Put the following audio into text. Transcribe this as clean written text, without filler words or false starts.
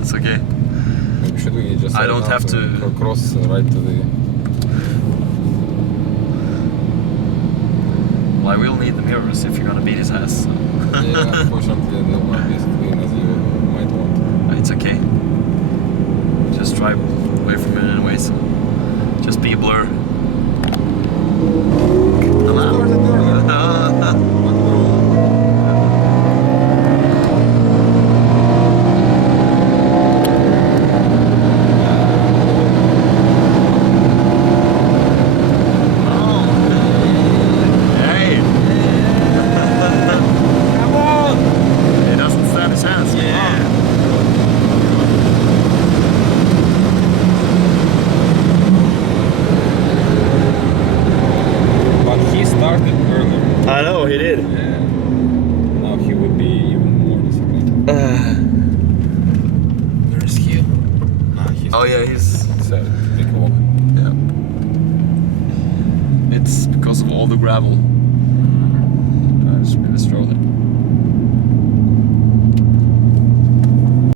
It's okay. Maybe should we just I don't have to cross right to the... Well, I will need the mirrors if you're gonna beat his ass. So. Yeah, unfortunately they won't be as clean as you might want. It's okay. Just drive away from it anyway, so just be a blur. Come on. I know, he did. Yeah. Now he would be even more disappointed. Where is he? Nah, he's... Oh yeah, he's... So, take a walk. Yeah. It's because of all the gravel.